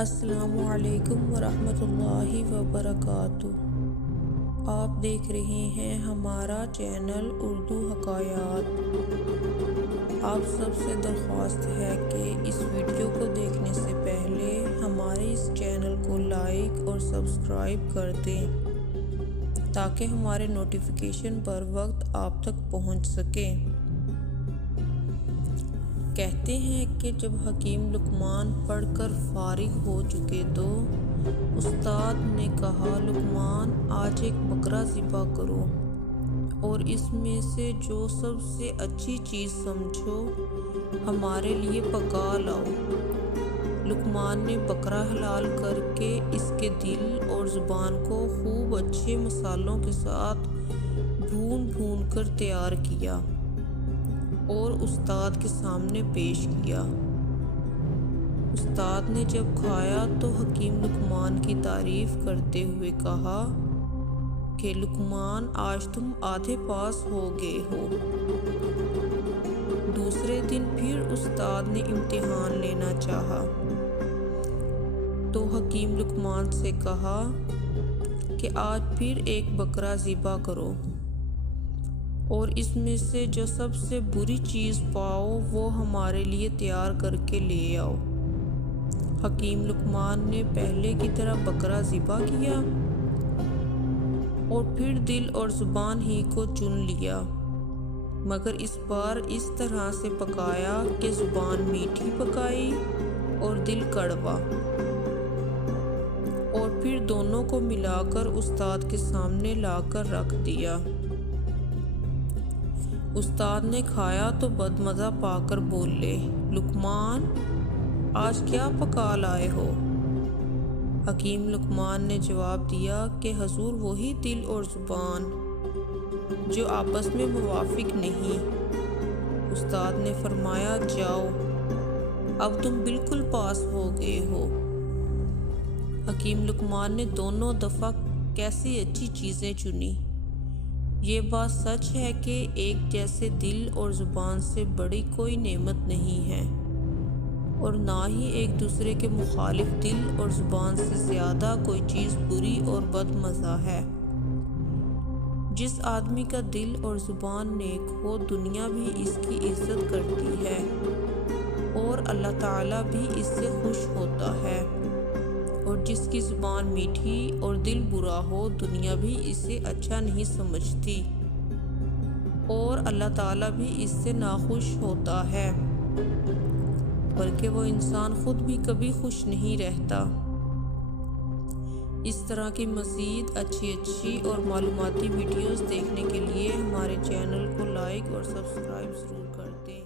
السلام علیکم ورحمۃ اللہ وبرکاتہ۔ آپ دیکھ رہے ہیں ہمارا چینل اردو حکایات۔ آپ سب سے درخواست ہے کہ اس ویڈیو کو دیکھنے سے پہلے ہمارے اس چینل کو لائک اور سبسکرائب کر دیں تاکہ ہمارے نوٹیفیکیشن پر وقت آپ تک پہنچ سکے۔ کہتے ہیں کہ جب حکیم لقمان پڑھ کر فارغ ہو چکے تو استاد نے کہا، لقمان آج ایک بکرا ذبح کرو اور اس میں سے جو سب سے اچھی چیز سمجھو ہمارے لیے پکا لاؤ۔ لقمان نے بکرا حلال کر کے اس کے دل اور زبان کو خوب اچھے مسالوں کے ساتھ بھون کر تیار کیا اور استاد کے سامنے پیش کیا۔ استاد نے جب کھایا تو حکیم لقمان کی تعریف کرتے ہوئے کہا کہ لقمان آج تم آدھے پاس ہو گئے ہو۔ دوسرے دن پھر استاد نے امتحان لینا چاہا تو حکیم لقمان سے کہا کہ آج پھر ایک بکرا ذبح کرو اور اس میں سے جو سب سے بری چیز پاؤ وہ ہمارے لیے تیار کر کے لے آؤ۔ حکیم لقمان نے پہلے کی طرح بکرا ذبح کیا اور پھر دل اور زبان ہی کو چن لیا، مگر اس بار اس طرح سے پکایا کہ زبان میٹھی پکائی اور دل کڑوا، اور پھر دونوں کو ملا کر استاد کے سامنے لا کر رکھ دیا۔ استاد نے کھایا تو بدمزہ پا کر بولے، لقمان آج کیا پکا لائے ہو؟ حکیم لقمان نے جواب دیا کہ حضور وہی دل اور زبان جو آپس میں موافق نہیں۔ استاد نے فرمایا، جاؤ اب تم بالکل پاس ہو گئے ہو۔ حکیم لقمان نے دونوں دفعہ کیسی اچھی چیزیں چنی۔ یہ بات سچ ہے کہ ایک جیسے دل اور زبان سے بڑی کوئی نعمت نہیں ہے، اور نہ ہی ایک دوسرے کے مخالف دل اور زبان سے زیادہ کوئی چیز بری اور بد مزہ ہے۔ جس آدمی کا دل اور زبان نیک ہو دنیا بھی اس کی عزت کرتی ہے اور اللہ تعالیٰ بھی اس سے خوش ہوتا ہے، اور جس کی زبان میٹھی اور دل برا ہو دنیا بھی اسے اچھا نہیں سمجھتی اور اللہ تعالیٰ بھی اس سے ناخوش ہوتا ہے، بلکہ وہ انسان خود بھی کبھی خوش نہیں رہتا۔ اس طرح کی مزید اچھی اور معلوماتی ویڈیوز دیکھنے کے لیے ہمارے چینل کو لائک اور سبسکرائب ضرور کر دیں۔